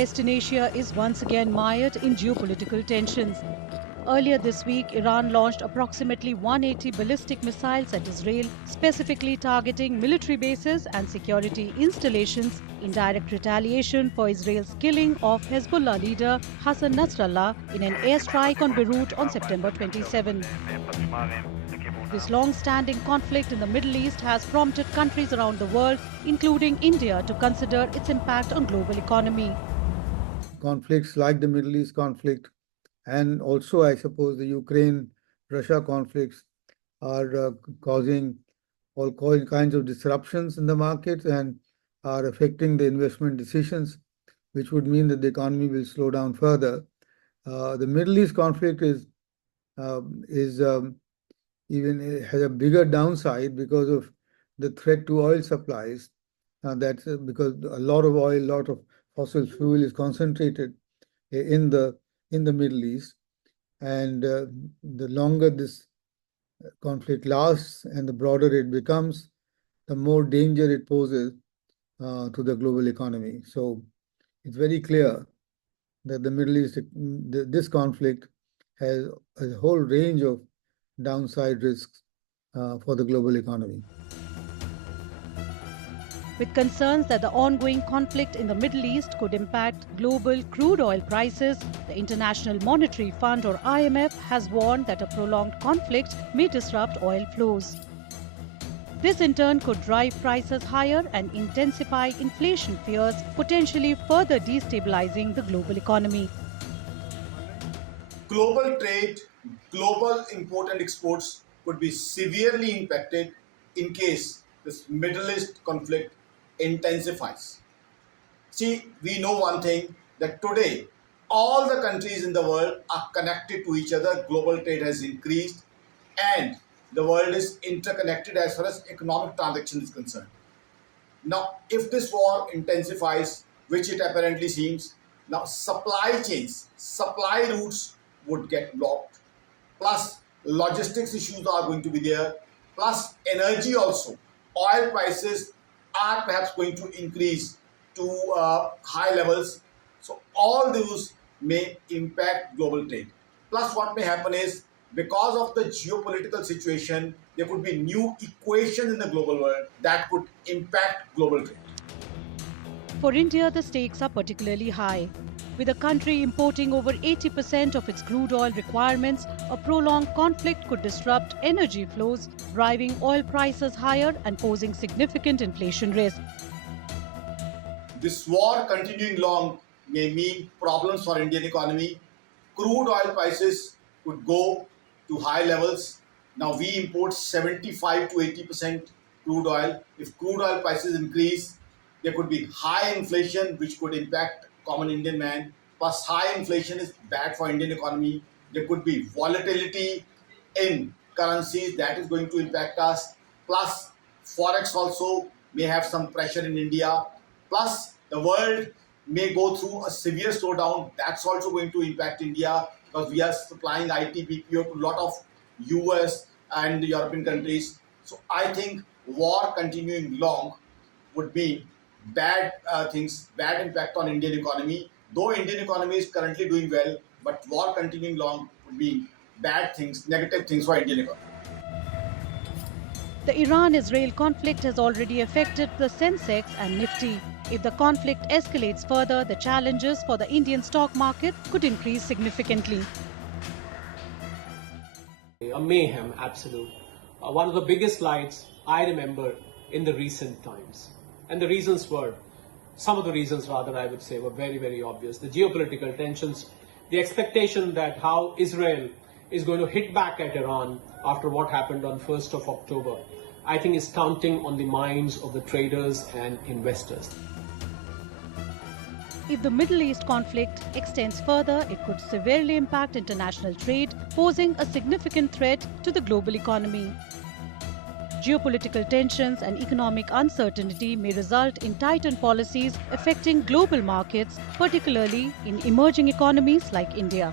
Western Asia is once again mired in geopolitical tensions. Earlier this week, Iran launched approximately 180 ballistic missiles at Israel, specifically targeting military bases and security installations in direct retaliation for Israel's killing of Hezbollah leader Hassan Nasrallah in an airstrike on Beirut on September 27. This long-standing conflict in the Middle East has prompted countries around the world, including India, to consider its impact on global economy. Conflicts like the Middle East conflict and also, I suppose, the Ukraine-Russia conflicts are causing all kinds of disruptions in the markets and are affecting the investment decisions, which would mean that the economy will slow down further. The Middle East conflict even has a bigger downside because of the threat to oil supplies. That's because a lot of oil, a lot of fossil fuel is concentrated in the Middle East, and the longer this conflict lasts and the broader it becomes, the more danger it poses to the global economy. So it's very clear that the Middle East, this conflict has a whole range of downside risks for the global economy. With concerns that the ongoing conflict in the Middle East could impact global crude oil prices, the International Monetary Fund or IMF has warned that a prolonged conflict may disrupt oil flows. This in turn could drive prices higher and intensify inflation fears, potentially further destabilizing the global economy. Global trade, global import and exports could be severely impacted in case this Middle East conflict intensifies. See, we know one thing, that today all the countries in the world are connected to each other. Global trade has increased and the world is interconnected as far as economic transaction is concerned. Now, if this war intensifies, which it apparently seems, now supply chains, supply routes would get blocked, plus logistics issues are going to be there, plus energy also. Oil prices are perhaps going to increase to high levels. So all those may impact global trade. Plus what may happen is, because of the geopolitical situation, there could be new equations in the global world that could impact global trade. For India, the stakes are particularly high. With the country importing over 80% of its crude oil requirements, a prolonged conflict could disrupt energy flows, driving oil prices higher and posing significant inflation risk. This war continuing long may mean problems for Indian economy. Crude oil prices could go to high levels. Now we import 75 to 80% crude oil. If crude oil prices increase, there could be high inflation, which could impact common Indian man. Plus high inflation is bad for Indian economy. There could be volatility in currencies that is going to impact us. Plus forex also may have some pressure in India. Plus the world may go through a severe slowdown. That's also going to impact India, because we are supplying IT, BPO to a lot of US and European countries. So I think war continuing long would be bad things, bad impact on Indian economy. Though Indian economy is currently doing well, but war continuing long would be bad things, negative things for Indian economy. The Iran-Israel conflict has already affected the Sensex and Nifty. If the conflict escalates further, the challenges for the Indian stock market could increase significantly. A mayhem, absolute. One of the biggest lights I remember in the recent times. And the reasons were, some of the reasons rather I would say, were very, very obvious. The geopolitical tensions, the expectation that how Israel is going to hit back at Iran after what happened on 1st of October, I think is counting on the minds of the traders and investors. If the Middle East conflict extends further, it could severely impact international trade, posing a significant threat to the global economy. Geopolitical tensions and economic uncertainty may result in tightened policies affecting global markets, particularly in emerging economies like India.